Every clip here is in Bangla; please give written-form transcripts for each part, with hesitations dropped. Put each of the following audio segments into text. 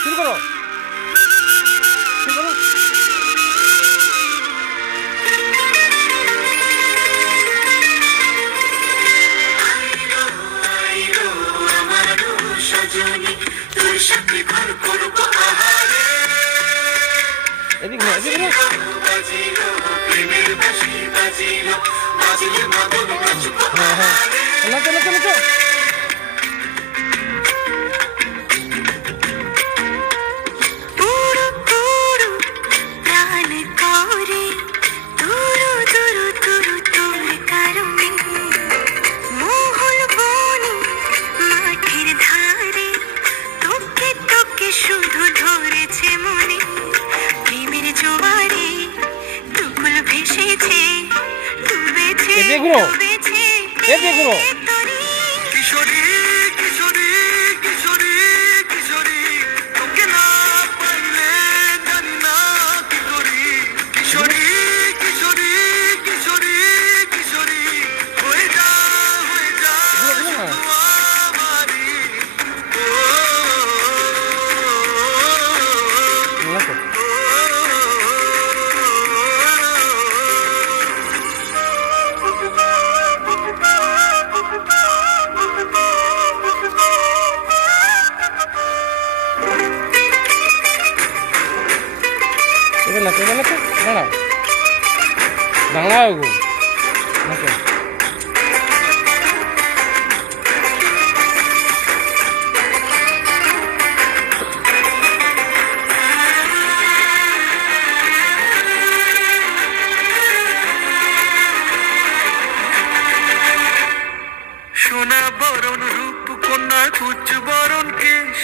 শুরু করো শুরু করো এদিক না এদিক না হ্যাঁ হ্যাঁ নাচো নাচো নাচো শুধু ধরেছে মনে প্রেমের জোয়ারে টুকুল ভেসেছে ডুবেছে ডুবেছে কিশোরী কিশোরী কিশোরী কিশোরী তোকে না পাইলে জানি না কি করি কিশোরী কিশোরী কিশোরী কিশোরী হয়ে যা শুধু আমারই এবার নাচো এবার নাচো দাঁড়াও দাঁড়াও গো নাচো সোনা বরণ রূপ কন্যা কুচ বরণ কেশ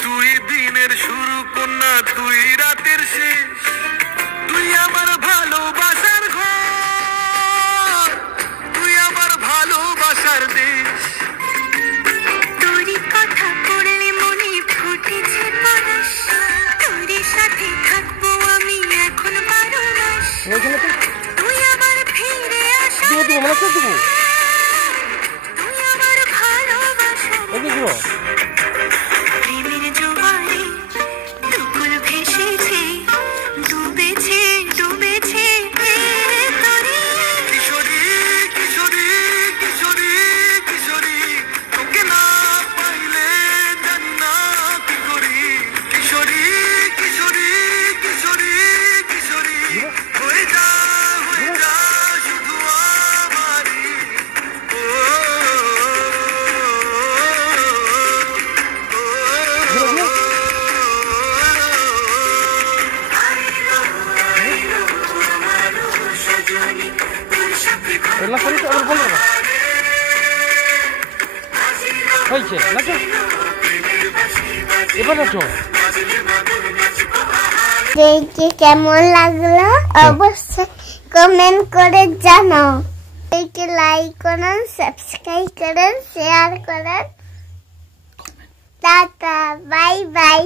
তুই দিনের শুরু কন্যা তুই রাতের শেষ তুই আমার ভালোবাসার ঘর তুই আমার ভালোবাসার দেশ তোরই কথা পড়লে মনে ফুটেছে পরশ তোরই সাথে থাকবো আমি এখন 12 মাস তুই আমার ফিরে আসা প্রেমের জোয়ারে টুকুল ভেসেছে ডুবেছে ডুবেছে কিশোরী কিশোরী কিশোরী কিশোরী তোকে না পাইলে জানি না কি করি কিশোরী কিশোরী কিশোরী কিশোরী হয়ে যা শুধু আমারই হয়েছে নাচো এবার নাচো দেখে কেমন লাগলো অবশ্যই কমেন্ট করে জানাও একে লাইক করুন সাবস্ক্রাইব করুন শেয়ার করুন টাটা বাই বাই